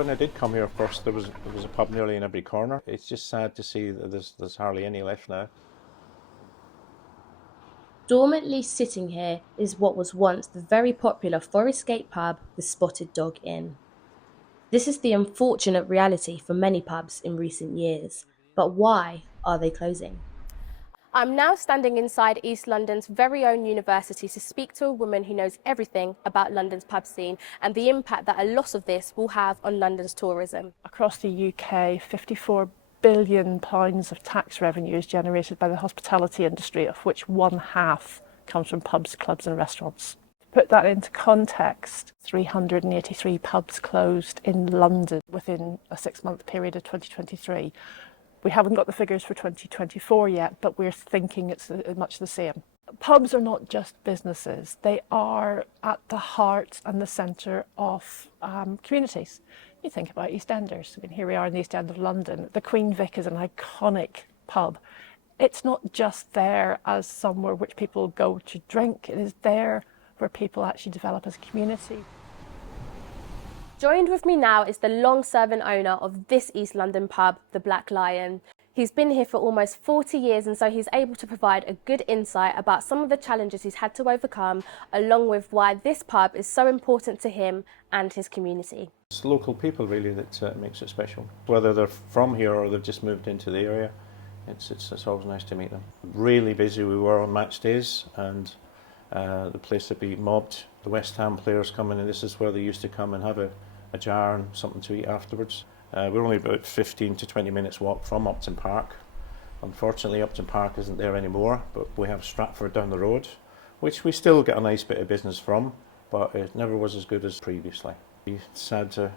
When I did come here first, there was a pub nearly in every corner. It's just sad to see that there's hardly any left now. Dormantly sitting here is what was once the very popular Forest Gate pub, the Spotted Dog Inn. This is the unfortunate reality for many pubs in recent years. But why are they closing? I'm now standing inside East London's very own university to speak to a woman who knows everything about London's pub scene and the impact that a loss of this will have on London's tourism. Across the UK, £54 billion of tax revenue is generated by the hospitality industry, of which one half comes from pubs, clubs and restaurants. To put that into context, 383 pubs closed in London within a 6-month period of 2023. We haven't got the figures for 2024 yet, but we're thinking it's much the same. Pubs are not just businesses. They are at the heart and the centre of communities. You think about EastEnders. I mean, here we are in the East End of London. The Queen Vic is an iconic pub. It's not just there as somewhere which people go to drink. It is there where people actually develop as a community. Joined with me now is the long-serving owner of this East London pub, the Black Lion. He's been here for almost 40 years, and so he's able to provide a good insight about some of the challenges he's had to overcome, along with why this pub is so important to him and his community. It's local people really that makes it special. Whether they're from here or they've just moved into the area, it's always nice to meet them. Really busy we were on match days, and the place would be mobbed. The West Ham players coming in, this is where they used to come and have a jar and something to eat afterwards. We're only about 15 to 20 minutes walk from Upton Park. Unfortunately, Upton Park isn't there anymore, but we have Stratford down the road, which we still get a nice bit of business from, but it never was as good as previously. It's sad to,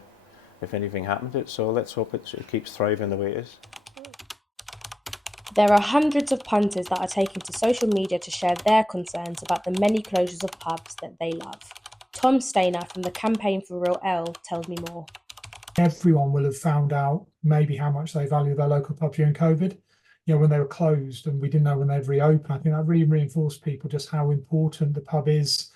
if anything happened to it, so let's hope it keeps thriving the way it is. There are hundreds of punters that are taking to social media to share their concerns about the many closures of pubs that they love. Tom Stainer from the Campaign for Real Ale tells me more. Everyone will have found out maybe how much they value their local pub during COVID. You know, when they were closed and we didn't know when they'd reopen. I think that really reinforced people just how important the pub is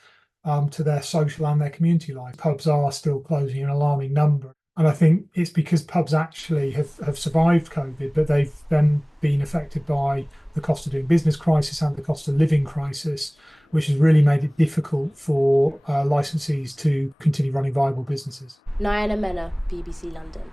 to their social and their community life. Pubs are still closing in an alarming number. And I think it's because pubs actually have survived COVID, but they've then been affected by the cost of doing business crisis and the cost of living crisis, which has really made it difficult for licensees to continue running viable businesses. Nayana Mena, BBC London.